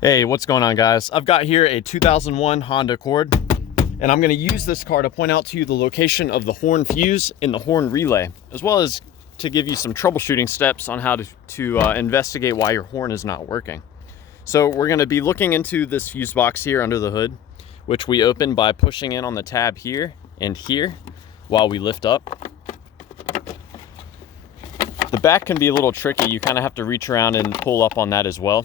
Hey, what's going on, guys? I've got here a 2001 Honda Accord, and I'm going to use this car to point out to you the location of the horn fuse in the horn relay, as well as to give you some troubleshooting steps on how to investigate why your horn is not working. So we're going to be looking into this fuse box here under the hood, which we open by pushing in on the tab here and here while we lift up. The back can be a little tricky. You kind of have to reach around and pull up on that as well.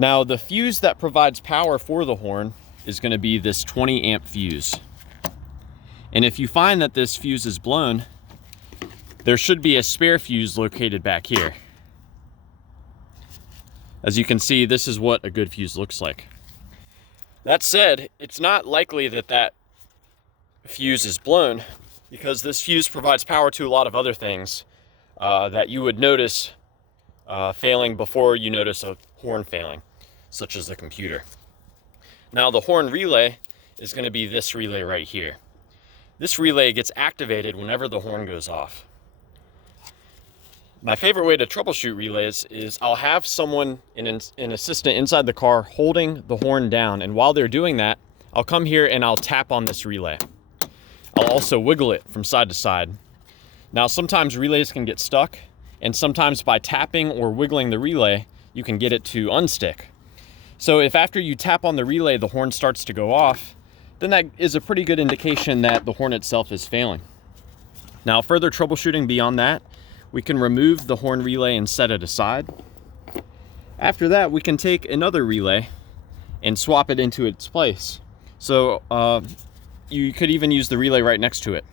Now, the fuse that provides power for the horn is going to be this 20 amp fuse. And if you find that this fuse is blown, there should be a spare fuse located back here. As you can see, this is what a good fuse looks like. That said, it's not likely that that fuse is blown, because this fuse provides power to a lot of other things that you would notice failing before you notice a horn failing, such as the computer. Now, the horn relay is going to be this relay right here. This relay gets activated whenever the horn goes off. My favorite way to troubleshoot relays is I'll have someone, an assistant inside the car, holding the horn down, and while they're doing that, I'll come here and I'll tap on this relay. I'll also wiggle it from side to side. Now, sometimes relays can get stuck, and sometimes by tapping or wiggling the relay, you can get it to unstick. So if after you tap on the relay, the horn starts to go off, then that is a pretty good indication that the horn itself is failing. Now, further troubleshooting beyond that, we can remove the horn relay and set it aside. After that, we can take another relay and swap it into its place. So you could even use the relay right next to it.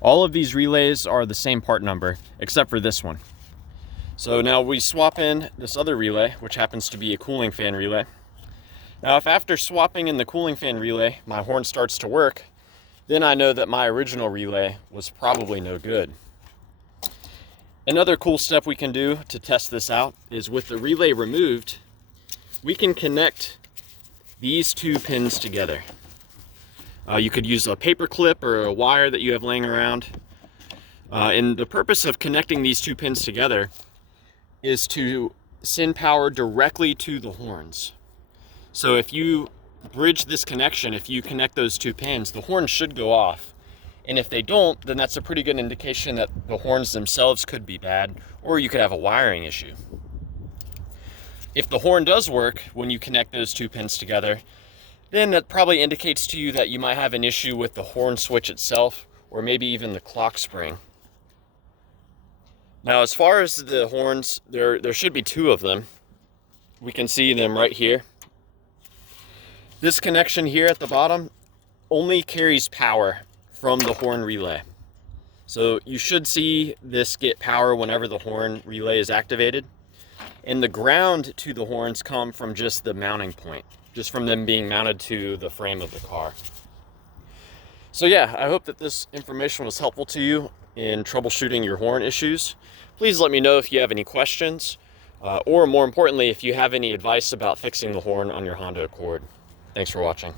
All of these relays are the same part number, except for this one. So now we swap in this other relay, which happens to be a cooling fan relay. Now, if after swapping in the cooling fan relay, my horn starts to work, then I know that my original relay was probably no good. Another cool step we can do to test this out is, with the relay removed, we can connect these two pins together. You could use a paper clip or a wire that you have laying around. And the purpose of connecting these two pins together is to send power directly to the horns. So if you bridge this connection, if you connect those two pins, the horn should go off. And if they don't, then that's a pretty good indication that the horns themselves could be bad, or you could have a wiring issue. If the horn does work when you connect those two pins together, then that probably indicates to you that you might have an issue with the horn switch itself, or maybe even the clock spring. Now, as far as the horns, there should be two of them. We can see them right here. This connection here at the bottom only carries power from the horn relay. So you should see this get power whenever the horn relay is activated. And the ground to the horns come from just the mounting point, just from them being mounted to the frame of the car. So yeah, I hope that this information was helpful to you in troubleshooting your horn issues. Please let me know if you have any questions, or more importantly, if you have any advice about fixing the horn on your Honda Accord. Thanks for watching.